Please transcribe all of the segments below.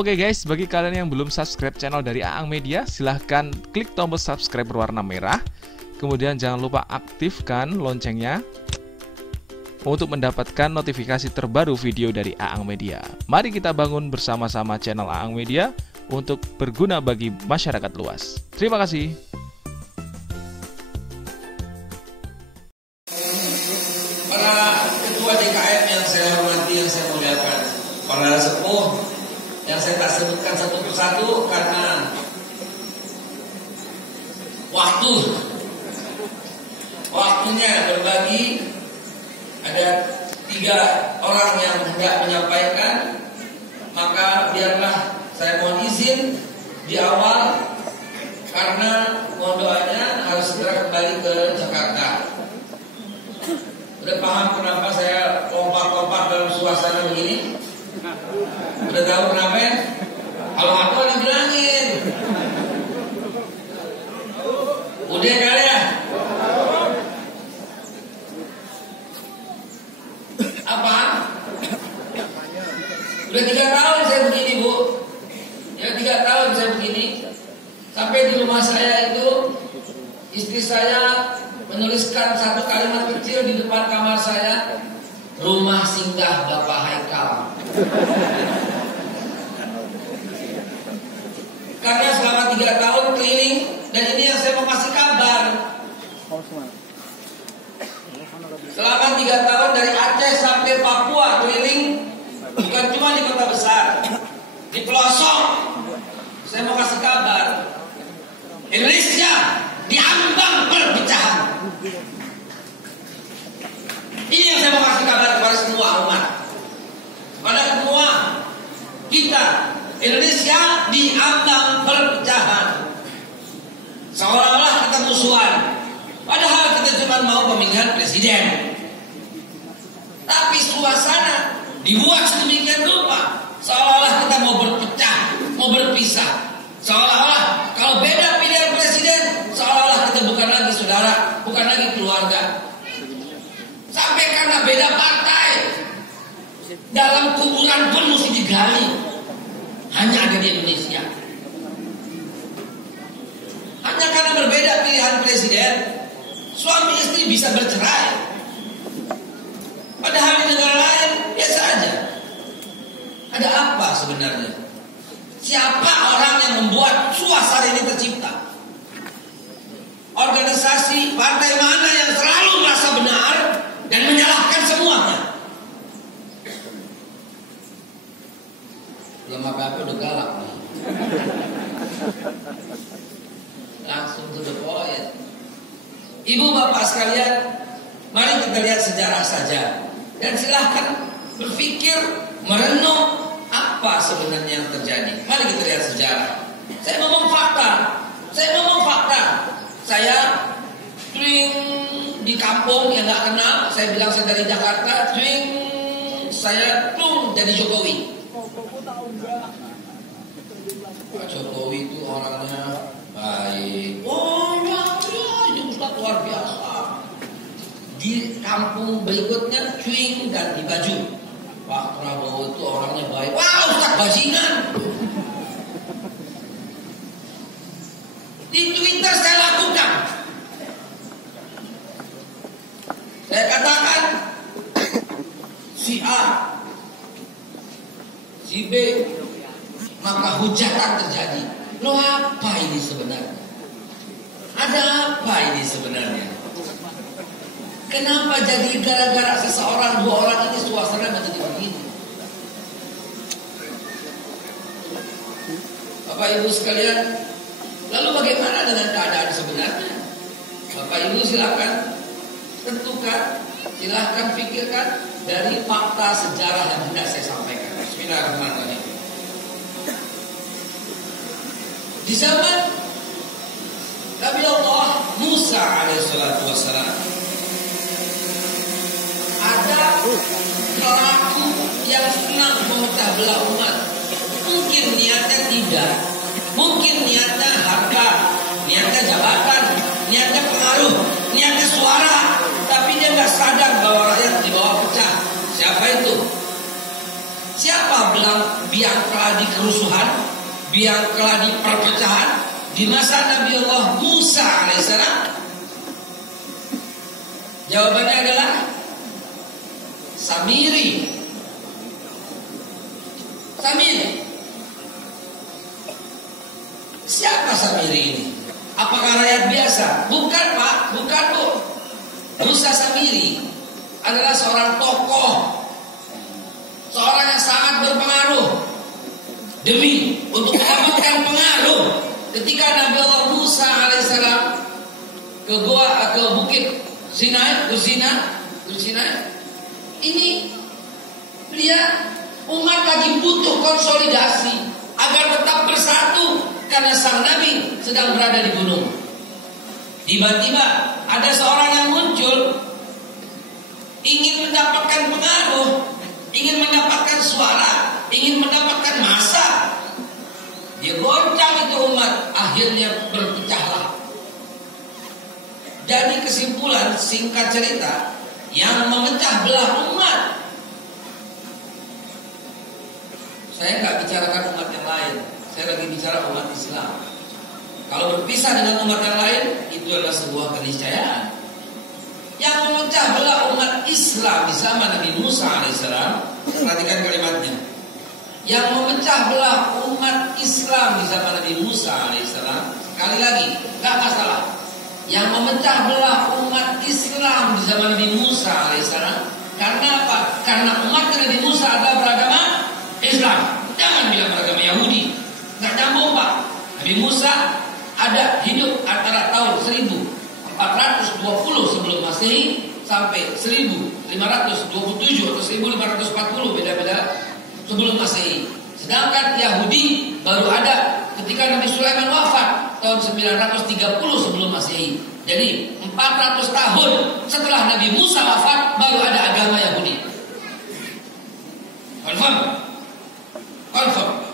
Oke guys, bagi kalian yang belum subscribe channel dari Aang Media, silahkan klik tombol subscribe berwarna merah. Kemudian jangan lupa aktifkan loncengnya untuk mendapatkan notifikasi terbaru video dari Aang Media. Mari kita bangun bersama-sama channel Aang Media untuk berguna bagi masyarakat luas. Terima kasih. Para ketua DKM yang saya hormati, yang saya muliakan, para sepuh yang saya tak sebutkan satu persatu karena waktunya berbagi. Ada 3 orang yang hendak menyampaikan, maka biarlah saya mohon izin di awal karena mohon doanya harus segera kembali ke Jakarta. Udah paham kenapa saya lompat-lompat dalam suasana begini? Udah tahu kenapa ya? Kalau aku ada bilangin. Udah kali ya? Apa? Udah 3 tahun saya begini, Bu. Ya 3 tahun saya begini. Sampai di rumah saya itu istri saya menuliskan satu kalimat kecil di depan kamar saya, rumah singgah Bapak Haikal. Karena selama 3 tahun keliling, dan ini yang saya mau kasih kabar. Selama 3 tahun dari Aceh sampai Papua keliling, bukan cuma di kota besar, di pelosok. Saya mau kasih kabar, Indonesia diambang perpecahan. Ini yang saya mau kasih kabar kepada semua umat, kepada semua kita. Indonesia diambang perpecahan, seolah-olah kita musuhan, padahal kita cuma mau pemilihan presiden. Tapi suasana dibuat sedemikian rupa, seolah-olah kita mau berpecah, mau berpisah. Seolah-olah kalau beda pilihan presiden, seolah-olah kita bukan lagi saudara, bukan lagi keluarga. Sampai karena beda partai, dalam kuburan pun mesti digali. Hanya ada di Indonesia. Hanya karena berbeda pilihan presiden, suami istri bisa bercerai. Padahal di negara lain biasa aja. Ada apa sebenarnya? Siapa orang yang membuat suasana ini tercipta? Organisasi partai mana yang selalu merasa benar dan menyalahkan semuanya? Belum apa-apa udah galak nih. Langsung to the point. Ibu bapak sekalian, mari kita lihat sejarah saja. Dan silahkan berpikir, merenung apa sebenarnya yang terjadi. Mari kita lihat sejarah. Saya ngomong fakta. Saya di kampung yang gak kenal, saya bilang saya dari Jakarta, saya jadi Jokowi. Pak Jokowi itu orangnya baik. Oh ya, ini Ustaz luar biasa. Di kampung berikutnya dan di Baju, Pak Prabowo itu orangnya baik. Wah, Ustaz bajingan. Di Twitter saya lakukan, saya katakan si A, si B, maka hujatan terjadi. Loh, apa ini sebenarnya? Ada apa ini sebenarnya? Kenapa jadi gara-gara seseorang, 2 orang ini suasana menjadi begini? Bapak Ibu sekalian, lalu bagaimana dengan keadaan sebenarnya? Bapak Ibu silakan tentukan, silakan pikirkan dari fakta sejarah yang hendak saya sampaikan. Bismillahirrahmanirrahim. Di zaman Nabi Allah Musa alaihissalatu wassalam, ada pelaku yang senang memecah belah umat. Mungkin niatnya tidak, mungkin niatnya harta, niatnya jabatan, niatnya pengaruh, niatnya suara, tapi dia nggak sadar bahwa rakyat dibawa pecah. Siapa itu? Siapa biang keladi keladi kerusuhan, biang keladi perpecahan di masa Nabi Allah Musa alaihissalam? Jawabannya adalah Samiri. Samiri. Siapa Samiri ini? Apakah rakyat biasa? Bukan, Pak, bukan, Bu. Musa Samiri adalah seorang tokoh, seorang yang sangat berpengaruh demi untuk mendapatkan pengaruh. Ketika Nabi Allah Musa alaihissalam ke bukit Sinai, ini dia umat lagi butuh konsolidasi agar tetap bersatu karena sang Nabi sedang berada di gunung. Tiba-tiba ada seorang yang muncul, ingin mendapatkan pengaruh, ingin mendapatkan suara, ingin mendapatkan massa. Dia goncang itu umat, akhirnya berpecahlah. Jadi kesimpulan singkat cerita, yang memecah belah umat, saya nggak bicarakan umat yang lain, saya lagi bicara umat Islam. Kalau berpisah dengan umat yang lain, itu adalah sebuah keniscayaan. Yang memecah belah umat Islam di zaman Nabi Musa alaihissalam, perhatikan kalimatnya. Yang memecah belah umat Islam di zaman Nabi Musa alaihissalam, sekali lagi, nggak masalah. Yang memecah belah umat Islam di zaman Nabi Musa alaihissalam, karena apa? Karena umat Nabi Musa adalah beragama Islam. Jangan bilang beragama Yahudi, nggak nyambung, Pak. Nabi Musa ada hidup antara tahun 1420 sebelum Masehi sampai 1527 atau 1540, beda-beda sebelum Masehi. Sedangkan Yahudi baru ada ketika Nabi Sulaiman wafat tahun 930 sebelum Masehi. Jadi 400 tahun setelah Nabi Musa wafat baru ada agama Yahudi. Confirm?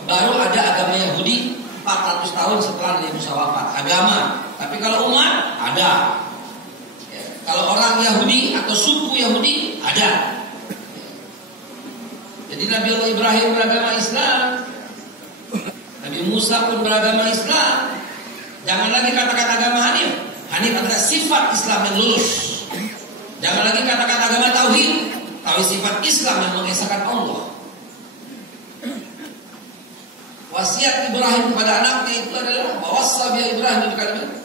Baru ada agama Yahudi 400 tahun setelah Nabi Musa wafat. Agama. Tapi kalau umat ada. Ya, kalau orang Yahudi atau suku Yahudi ada. Jadi Nabi Allah Ibrahim beragama Islam, Nabi Musa pun beragama Islam. Jangan lagi katakan agama Hanif. Hanif adalah sifat Islam yang lurus. Jangan lagi katakan agama Tauhid. Tauhid sifat Islam yang mengesahkan Allah. Wasiat Ibrahim kepada anaknya itu adalah wawassa bi Ibrahim bil kalimat.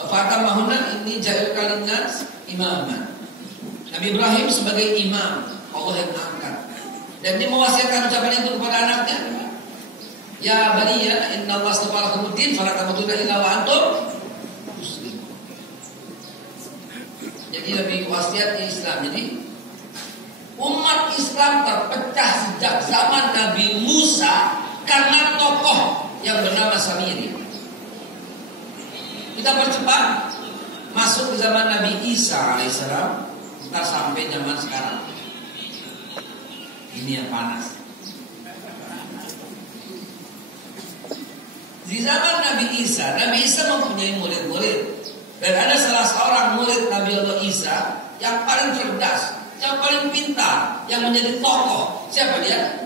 Fatamahunna inni ja'ilka linnas imaman. Nabi Ibrahim sebagai imam, Allah yang angkat. Dan dia mewasiatkan ucapan itu kepada anaknya. Ya baniya, inna Allah astafa lakumud din fala tamutunna illa wa antum muslimun. Jadi Nabi wasiatnya Islam. Jadi umat Islam terpecah sejak zaman Nabi Musa karena tokoh yang bernama Samiri. Kita percepat masuk ke zaman Nabi Isa alaihissalam, kita sampai zaman sekarang. Ini yang panas. Di zaman Nabi Isa mempunyai murid-murid. Dan ada salah seorang murid Nabi Allah Isa yang paling cerdas, yang paling pintar, yang menjadi tokoh. Siapa dia?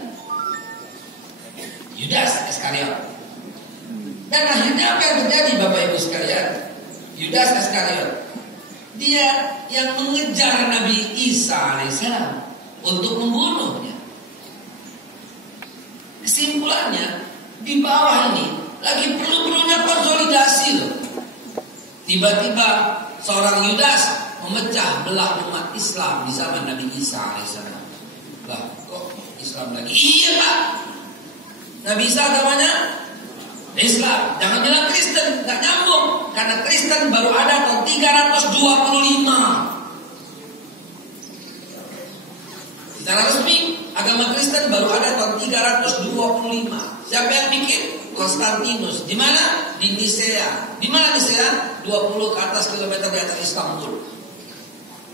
Yudas Iskariot. Dan akhirnya apa yang terjadi, Bapak Ibu sekalian? Yudas Iskariot, dia yang mengejar Nabi Isa alaihissalam untuk membunuhnya. Kesimpulannya, di bawah ini lagi perlu-perlunya konsolidasi loh. Tiba-tiba seorang Yudas memecah belah umat Islam di zaman Nabi Isa alaihissalam. Lah, kok Islam lagi? Iya, Pak. Nabi Isa agamanya Islam. Jangan bilang Kristen, nggak nyambung. Karena Kristen baru ada tahun 325. Secara resmi agama Kristen baru ada tahun 325. Siapa yang bikin? Konstantinus. Di mana? Di Nisea. Di mana Nisea? 20 ke atas kilometer di atas Istanbul.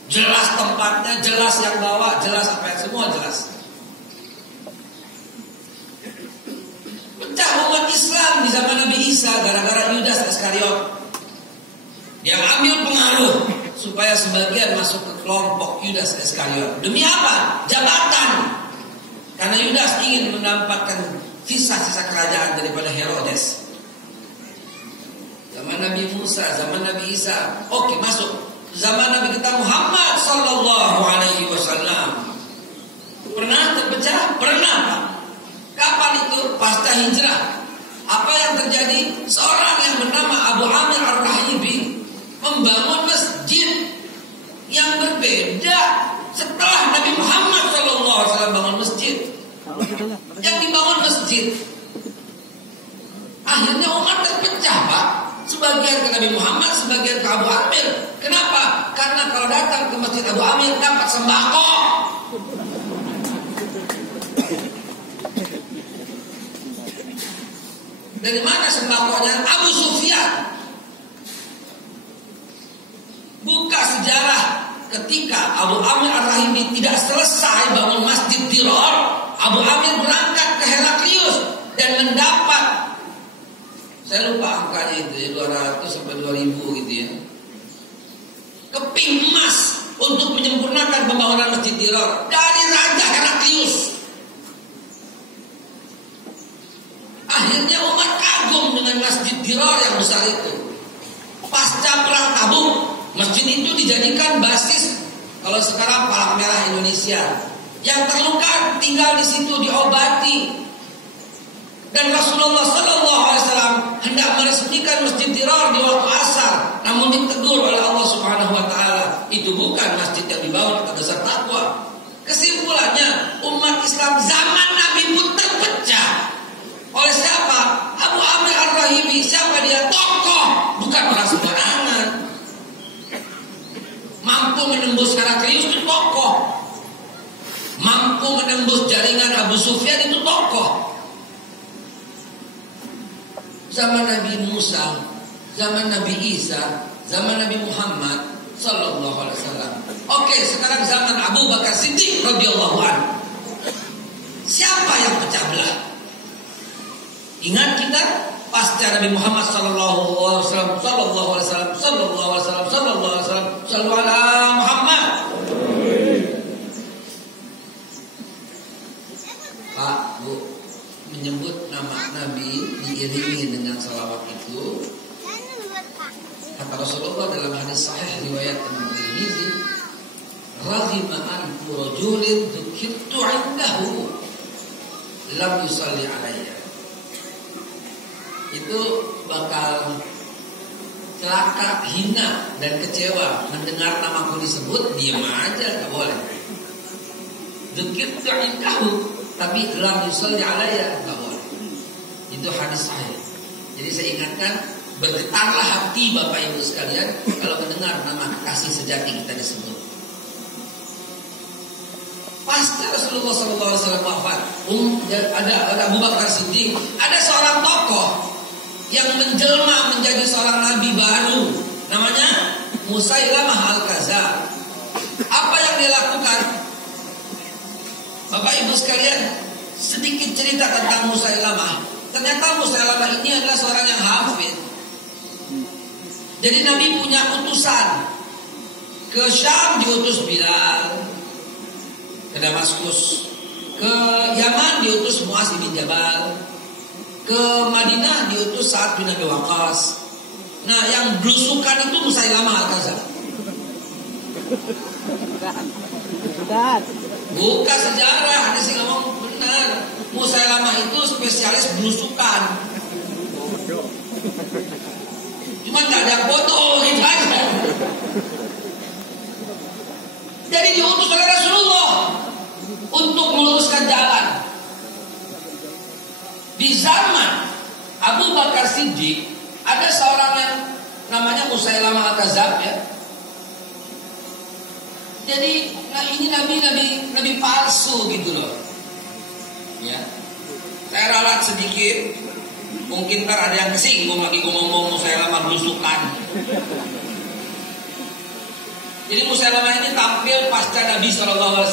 Jelas tempatnya, jelas yang bawa, jelas apa yang semua jelas. Pecah umat Islam di zaman Nabi Isa gara-gara Yudas Iskariot. Dia ambil pengaruh supaya sebagian masuk ke kelompok Yudas Iskariot. Demi apa? Jabatan. Karena Yudas ingin mendapatkan sisa-sisa kerajaan daripada Herodes. Zaman Nabi Musa, zaman Nabi Isa, oke masuk. Zaman Nabi kita Muhammad sallallahu alaihi wasallam. Pernah terpecah? Pernah, Pak. Kapan itu? Pasca hijrah. Apa yang terjadi? Seorang yang bernama Abu Amir Ar-Rahibi membangun masjid yang berbeda setelah Nabi Muhammad SAW bangun masjid. Yang dibangun masjid, akhirnya umat terpecah, Pak. Sebagian ke Nabi Muhammad, sebagian ke Abu Amir. Kenapa? Karena kalau datang ke masjid Abu Amir dapat sembako. Dari mana sembakonya? Abu Sufyan. Buka sejarah ketika Abu Amir Ar-Rahibi tidak selesai bangun masjid Dirar, Abu Amir berangkat ke Heraklius dan mendapat, saya lupa angkanya itu ya, 200 sampai 2000 gitu ya, keping emas untuk menyempurnakan pembangunan masjid Dirar dari Raja Heraklius. Akhirnya umat kagum dengan masjid Dirar yang besar itu. Pasca perang Tabuk, masjid itu dijadikan basis, kalau sekarang Palang Merah Indonesia. Yang terluka tinggal di situ diobati. Dan Rasulullah SAW hendak meresmikan masjid Dirar di waktu asar, namun ditegur oleh Allah Subhanahu Wa Taala. Itu bukan masjid yang dibangun atas dasar takwa. Kesimpulannya, umat Islam zaman Nabi pun terpecah. Oleh siapa? Abu Amir Ar-Rahibi. Siapa dia? Tokoh, bukan orang sembarangan. Mampu menembus Heraklius itu tokoh. Mampu menembus jaringan Abu Sufyan itu tokoh. Zaman Nabi Musa, zaman Nabi Isa, zaman Nabi Muhammad sallallahu alaihi wasallam. Oke, sekarang zaman Abu Bakar Siddiq radhiyallahu anhu. Siapa yang pecah belah? Ingat kita pasca Nabi Muhammad sallallahu alaihi wasallam, sallallahu alaihi wasallam, sallallahu alaihi wasallam, sallallahu alaihi wasallam, sallallahu ala Muhammad. Pak, Bu, menyebut nama Nabi diiringi dengan salawat itu. Kata Rasulullah dalam hadis sahih riwayat Imam Tirmizi, "Raghima an rajulin dzukirtu 'indahu lam yusalli 'alayya." Itu bakal celaka, hina dan kecewa mendengar namaku disebut, diam aja, gak boleh. Dzukirtu 'indahu tapi lam yusalli 'alayya, gak boleh. Itu hadis sahih. Jadi saya ingatkan, bergetarlah hati Bapak Ibu sekalian kalau mendengar nama kekasih sejati kita disebut. Pasca Rasulullah SAW wafat, ada Abu Bakar Siddiq, ada seorang tokoh yang menjelma menjadi seorang nabi baru, namanya Musailamah Al-Kadzdzab. Apa yang dia lakukan? Bapak Ibu sekalian, sedikit cerita tentang Musailamah. Ternyata Musailamah ini adalah seorang yang hafid. Jadi Nabi punya utusan. Ke Syam diutus Bilal, ke Damaskus. Ke Yaman diutus Muaz bin Jabal. Ke Madinah diutus Sa'ad bin Abi Waqqas. Nah, yang belusukan itu Musailamah Al-Kadzdzab. Buka sejarah, ada sih ngomong benar. Musailamah itu spesialis belusukan. Cuma nggak ada foto gitu aja. Jadi diutus oleh Rasulullah untuk meluruskan jalan. Di zaman Abu Bakar Siddiq ada seorang yang namanya Musailamah Al-Kadzdzab ya. Jadi ini nabi palsu gitu loh. Ya. Saya ralat sedikit. Mungkin ntar ada yang kesinggung lagi gue ngomong Musailamah belusukan. Jadi Musailamah ini tampil pasca Nabi SAW.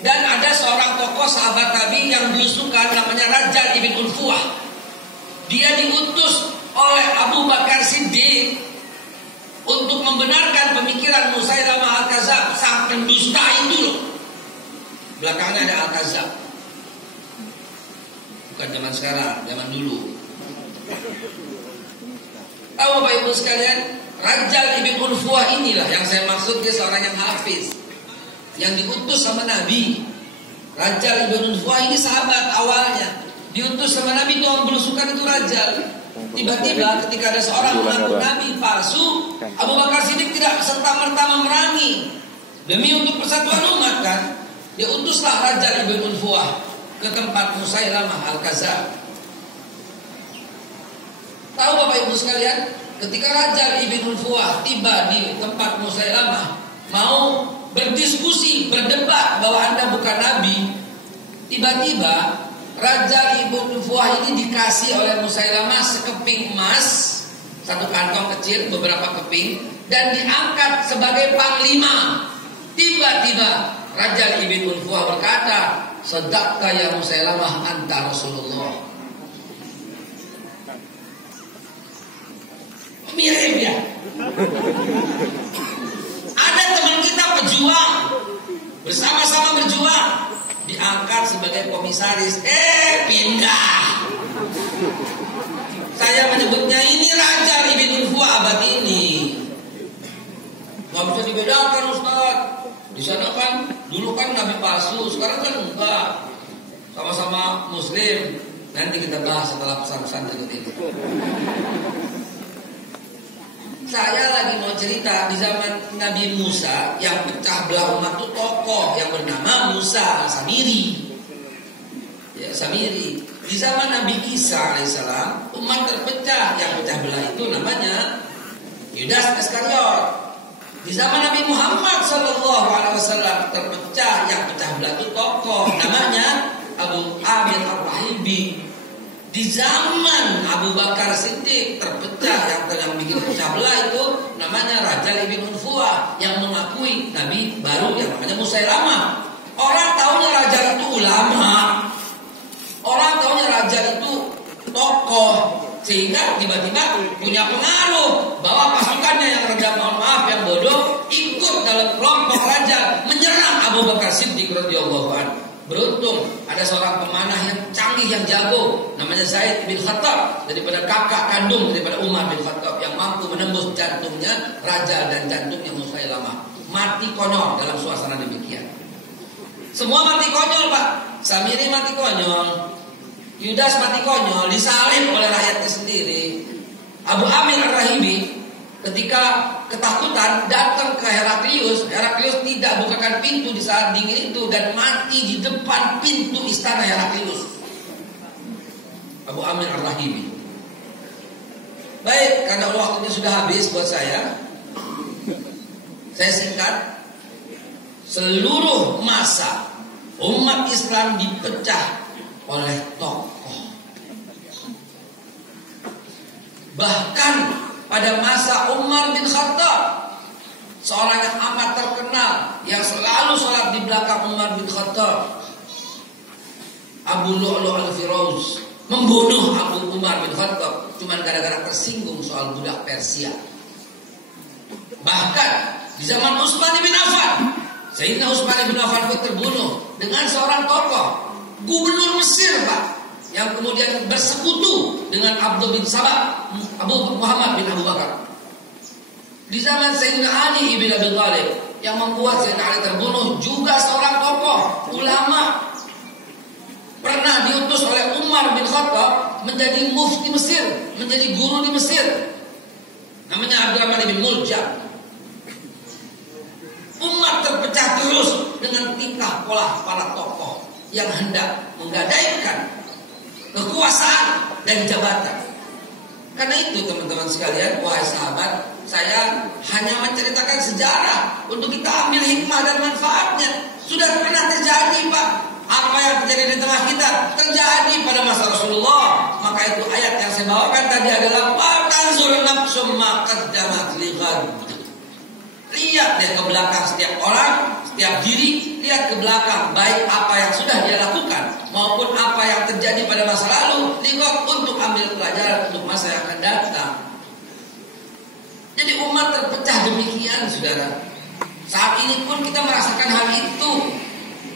Dan ada seorang tokoh sahabat Nabi yang belusukan namanya Rajal ibn Unfuah. Dia diutus oleh Abu Bakar Siddiq untuk membenarkan pemikiran Musailamah Al-Kadzdzab, sang pendusta itu loh. belakangnya ada Al-Kazab. Bukan zaman sekarang, zaman dulu. Tahu Bapak Ibu sekalian, Rajal ibn Unfuah inilah yang saya maksud, dia seorang yang hafiz, yang diutus sama Nabi. Rajal ibn Unfuah ini sahabat awalnya, diutus sama Nabi, Tuhan belusukan itu Rajal. Tiba-tiba ketika ada seorang mengaku Nabi palsu, Abu Bakar Siddiq tidak serta-merta memerangi demi untuk persatuan umat kan. Dia utuslah Rajal ibn Unfuah ke tempat Musailamah Al-Kazab. Tahu Bapak Ibu sekalian, ketika Rajal ibn Unfuah tiba di tempat Musailamah, mau berdiskusi, berdebat bahwa Anda bukan Nabi, tiba-tiba Rajal ibn Unfuah ini dikasih oleh Musailamah sekeping emas, satu kantong kecil, beberapa keping, dan diangkat sebagai panglima. Tiba-tiba Rajal ibn Unfuah berkata, "Sadaqta ya Musailamah, anta Rasulullah." Mirip ya. Ada teman kita pejuang, bersama-sama berjuang, diangkat sebagai komisaris, pindah. Saya menyebutnya ini Rajal ibn Unfuah abad ini. Gak bisa dibedakan Ustaz. Di sana kan dulu kan Nabi palsu, sekarang kan enggak. Sama-sama Muslim. Nanti kita bahas setelah pesan-pesan berikut ini. Saya lagi mau cerita di zaman Nabi Musa yang pecah belah umat itu tokoh yang bernama Musa Samiri. Ya, Samiri. Di zaman Nabi Isa alaihissalam umat terpecah, yang pecah belah itu namanya Yudas Iskariot. Di zaman Nabi Muhammad SAW terpecah, yang pecah belah itu tokoh namanya Abu Amir Ar-Rahibi. Di zaman Abu Bakar Siddiq terpecah, yang bikin pecah belah itu namanya Rajal ibn Unfuah yang mengakui Nabi baru yang namanya Musailamah. Orang taunya Rajal itu ulama, orang taunya Rajal itu tokoh, sehingga tiba-tiba punya pengaruh bahwa pasukannya yang rendah, mohon maaf, yang bodoh ikut dalam kelompok Rajal menyerang Abu Bakar Siddiq radhiyallahu anhu. Beruntung ada seorang pemanah yang canggih, yang jago, namanya Zaid bin Khattab, daripada kakak kandung daripada Umar bin Khattab, yang mampu menembus jantungnya Rajal dan jantungnya Musailamah. Mati konyol dalam suasana demikian. Semua mati konyol Pak. Samiri mati konyol, Yudas mati konyol, disalib oleh rakyatnya sendiri. Abu Amir Ar-Rahibi ketika ketakutan datang ke Heraklius. Heraklius tidak bukakan pintu di saat dingin itu dan mati di depan pintu istana Heraklius. Abu Amir Ar-Rahibi. Baik, karena waktunya sudah habis buat saya singkat. Seluruh masa umat Islam dipecah oleh tokoh. Bahkan pada masa Umar bin Khattab, seorang yang amat terkenal, yang selalu sholat di belakang Umar bin Khattab, Abu Lu'lu' al-Firauz, membunuh Abu Umar bin Khattab cuma gara-gara tersinggung soal budak Persia. Bahkan di zaman Utsman bin Affan, Sayyidina Utsman bin Affan pun terbunuh dengan seorang tokoh, gubernur Mesir Pak, yang kemudian bersekutu dengan Abdul bin Sabah, Abu Muhammad bin Abu Bakar. Di zaman Sayyidina Ali bin Abi Thalib, yang membuat Sayyidina Ali terbunuh, juga seorang tokoh, ulama, pernah diutus oleh Umar bin Khattab menjadi mufti Mesir, menjadi guru di Mesir, namanya Abdurrahman bin Muljam. Umat terpecah terus dengan tingkah pola para tokoh yang hendak menggadaikan kekuasaan dan jabatan. Karena itu teman-teman sekalian, wahai sahabat, saya hanya menceritakan sejarah untuk kita ambil hikmah dan manfaatnya. Sudah pernah terjadi Pak. Apa yang terjadi di tengah kita terjadi pada masa Rasulullah. Maka itu ayat yang saya bawakan tadi adalah Fatanzur nafsum ma qaddamat lighad. Lihat deh ke belakang setiap orang, setiap diri, lihat ke belakang, baik apa yang sudah dia lakukan maupun apa yang terjadi pada masa lalu, lihat untuk ambil pelajaran untuk masa yang akan datang. Jadi umat terpecah demikian, saudara. Saat ini pun kita merasakan hal itu.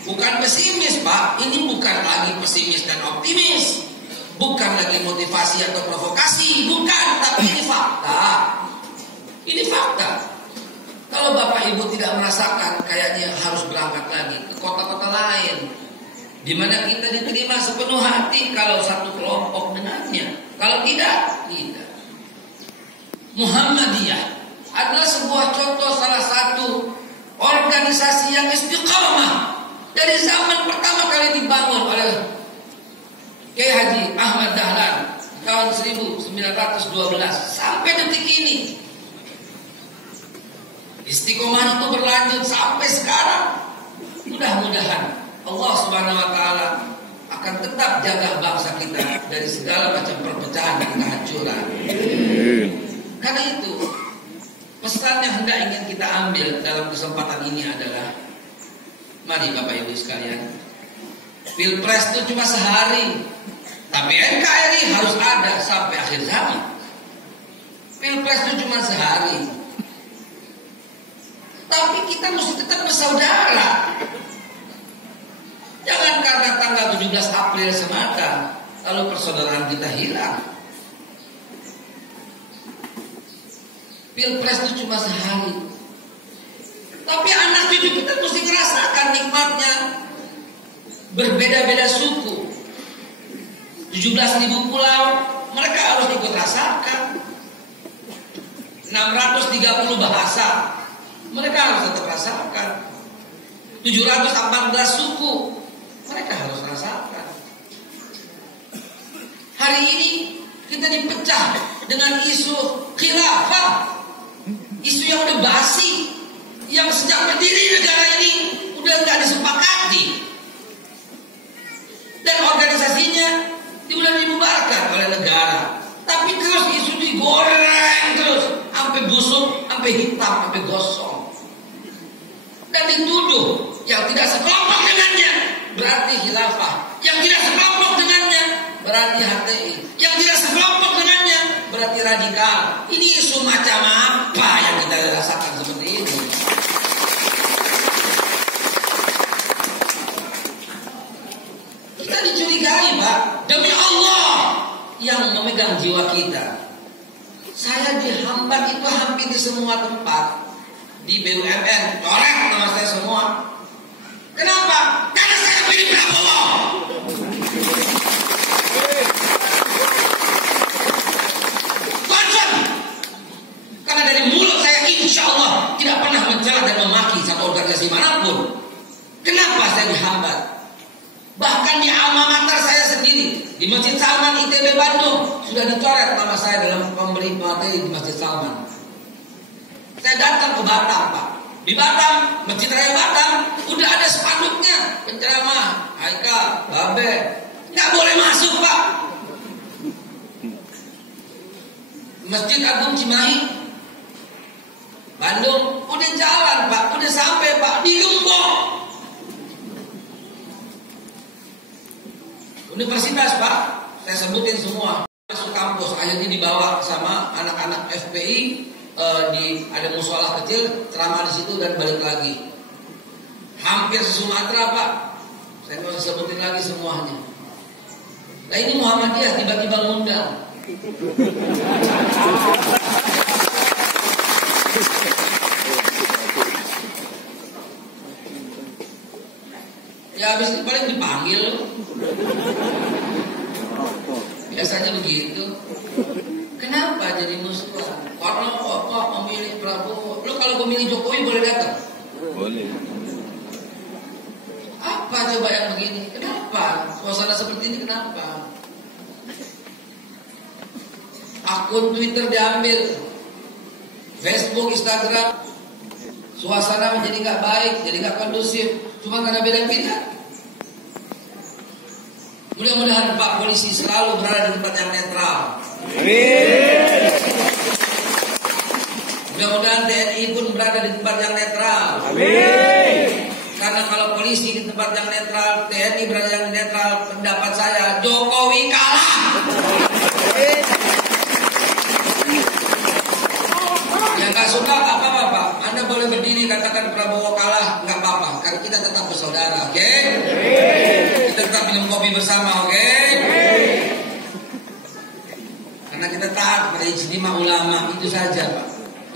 Bukan pesimis, Pak. Ini bukan lagi pesimis dan optimis. Bukan lagi motivasi atau provokasi. Bukan, tapi ini fakta. Ini fakta. Kalau Bapak Ibu tidak merasakan, kayaknya harus berangkat lagi ke kota-kota lain, di mana kita diterima sepenuh hati kalau satu kelompok dengannya. Kalau tidak, tidak. Muhammadiyah adalah sebuah contoh salah satu organisasi yang istiqamah dari zaman pertama kali dibangun oleh Kiai Haji Ahmad Dahlan tahun 1912 sampai detik ini. Istiqomah itu berlanjut sampai sekarang. Mudah-mudahan Allah Subhanahu wa taala akan tetap jaga bangsa kita dari segala macam perpecahan dan kehancuran. Karena itu, pesan yang hendak ingin kita ambil dalam kesempatan ini adalah, mari Bapak Ibu sekalian, Pilpres itu cuma sehari, tapi NKRI harus ada sampai akhir zaman. Pilpres itu cuma sehari, tapi kita mesti tetap bersaudara. Jangan karena tanggal 17 April semata lalu persaudaraan kita hilang. Pilpres itu cuma sehari, tapi anak cucu kita mesti merasakan nikmatnya. Berbeda-beda suku, 17.000 pulau, mereka harus ikut rasakan. 630 bahasa, mereka harus tetap rasakan. 714 suku, mereka harus rasakan. Hari ini kita dipecah dengan isu khilafah, isu yang udah basi, yang sejak berdiri negara ini udah nggak disepakati, dan organisasinya udah dibubarkan oleh negara. Tapi terus isu digoreng terus, sampai busuk, sampai hitam, sampai gosong, dan dituduh yang tidak sekelompok dengannya berarti khilafah, yang tidak sekelompok dengannya berarti HTI, yang tidak sekelompok dengannya berarti radikal. Ini isu macam apa yang kita rasakan seperti ini? Kita dicurigai, Pak. Demi Allah yang memegang jiwa kita, saya dihambat itu hampir di semua tempat. Di BUMN, coret nama saya semua. Kenapa? Karena saya pilih Prabowo. Confirm. Karena dari mulut saya insya Allah tidak pernah mencela dan memaki satu organisasi manapun. Kenapa saya dihambat? Bahkan di alma mater saya sendiri, di Masjid Salman ITB Bandung, sudah dicoret nama saya dalam pemberi materi di Masjid Salman. Saya datang ke Batam, Pak. Di Batam, Masjid Raya Batam, udah ada spanduknya, penceramah, Haikal, Babe, nggak boleh masuk, Pak. Masjid Agung Cimahi, Bandung, udah jalan, Pak, udah sampai, Pak, digembok. Universitas, Pak, saya sebutin semua. Masuk kampus, akhirnya dibawa sama anak-anak FPI, ada musholah kecil, ceramah di situ dan balik lagi. Hampir se-Sumatera, Pak. Saya nggak usah sebutin lagi semuanya. Nah ini Muhammadiyah tiba-tiba ngundang. Ya habis itu paling dipanggil. Biasanya begitu. Kenapa jadi musuhan? Karena Bapak memilih Prabowo. Lo kalau memilih Jokowi boleh datang? Boleh. Apa coba yang begini? Kenapa? Suasana seperti ini kenapa? Akun Twitter diambil, Facebook, Instagram, suasana menjadi nggak baik, jadi nggak kondusif. Cuma karena beda pilihan. Mudah-mudahan Pak Polisi selalu berada di tempat yang netral. Amin. Mudah-mudahan TNI pun berada di tempat yang netral. Amin. Karena kalau polisi di tempat yang netral, TNI berada yang netral, pendapat saya Jokowi kalah. Yang nggak suka nggak apa-apa, Pak. Anda boleh berdiri katakan Prabowo kalah, nggak apa-apa. Karena kita tetap bersaudara, oke? Kita tetap minum kopi bersama, oke? Karena kita taat pada ijtima ulama, itu saja Pak.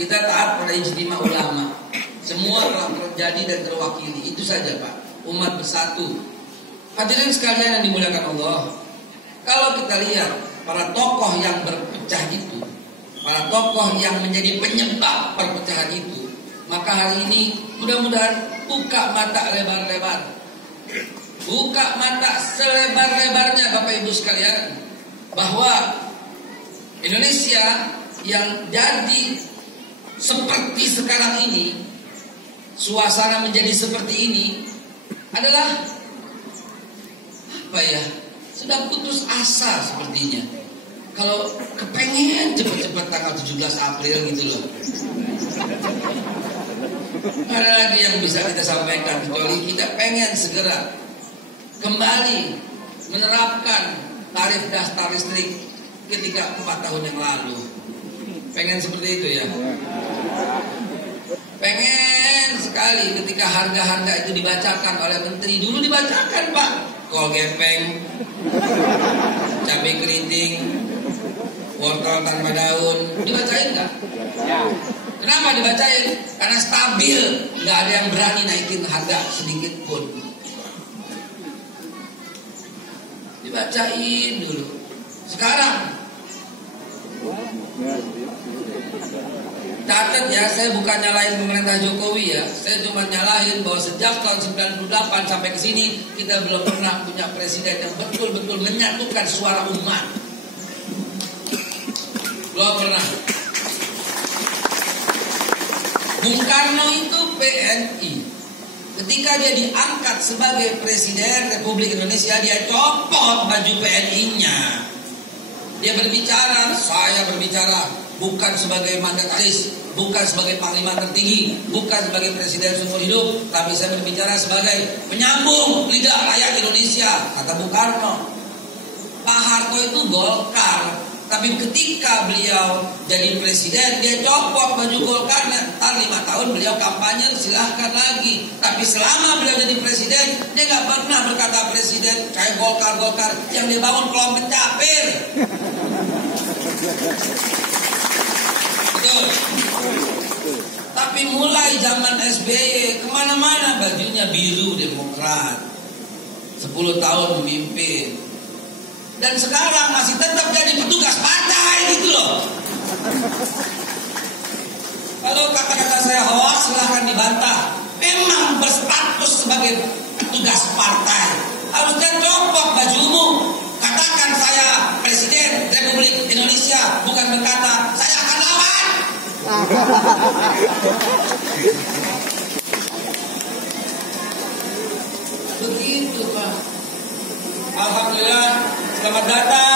Kita taat pada ijtima ulama. Semua telah terjadi dan terwakili, itu saja Pak. Umat bersatu. Hadirin sekalian yang dimuliakan Allah, kalau kita lihat para tokoh yang berpecah itu, para tokoh yang menjadi penyebab perpecahan itu, maka hari ini mudah-mudahan buka mata lebar-lebar, buka mata selebar-lebarnya Bapak Ibu sekalian, bahwa Indonesia yang jadi seperti sekarang ini, suasana menjadi seperti ini adalah apa ya? Sudah putus asa sepertinya. Kalau kepengen cepat-cepat tanggal 17 April gitu loh. Ada lagi yang bisa kita sampaikan kecuali kita pengen segera kembali menerapkan tarif dasar listrik ketika 4 tahun yang lalu. Pengen seperti itu ya. Pengen sekali ketika harga-harga itu dibacakan oleh menteri. Dulu dibacakan Pak, kol gepeng, cabai keriting, wortel tanpa daun, dibacain nggak? Kenapa dibacain? Karena stabil, nggak ada yang berani naikin harga sedikit pun. Dibacain dulu. Sekarang catat ya, saya bukan nyalahin pemerintah Jokowi ya. Saya cuma nyalahin bahwa sejak tahun 98 sampai ke sini kita belum pernah punya presiden yang betul-betul menyatukan suara umat. Belum pernah. Bung Karno itu PNI. Ketika dia diangkat sebagai presiden Republik Indonesia, dia copot baju PNI-nya. Dia berbicara, saya berbicara bukan sebagai mandataris, bukan sebagai panglima tertinggi, bukan sebagai presiden seumur hidup, tapi saya berbicara sebagai penyambung lidah rakyat Indonesia, kata Bung Karno. Pak Harto itu Golkar, tapi ketika beliau jadi presiden, dia copot baju Golkarnya. Ntar 5 tahun beliau kampanye, silahkan lagi. Tapi selama beliau jadi presiden, dia nggak pernah berkata presiden kayak Golkar yang dia bangun kelompok pencapir. Betul. Tapi mulai zaman SBY kemana-mana bajunya biru Demokrat. 10 tahun memimpin. Dan sekarang masih tetap jadi petugas partai gitu loh. Kalau kata-kata saya hoax silahkan dibantah. Memang berstatus sebagai petugas partai. Harusnya copot bajumu. Katakan saya Presiden Republik Indonesia, bukan berkata saya akan lawan. Begitu Pak. Alhamdulillah, selamat datang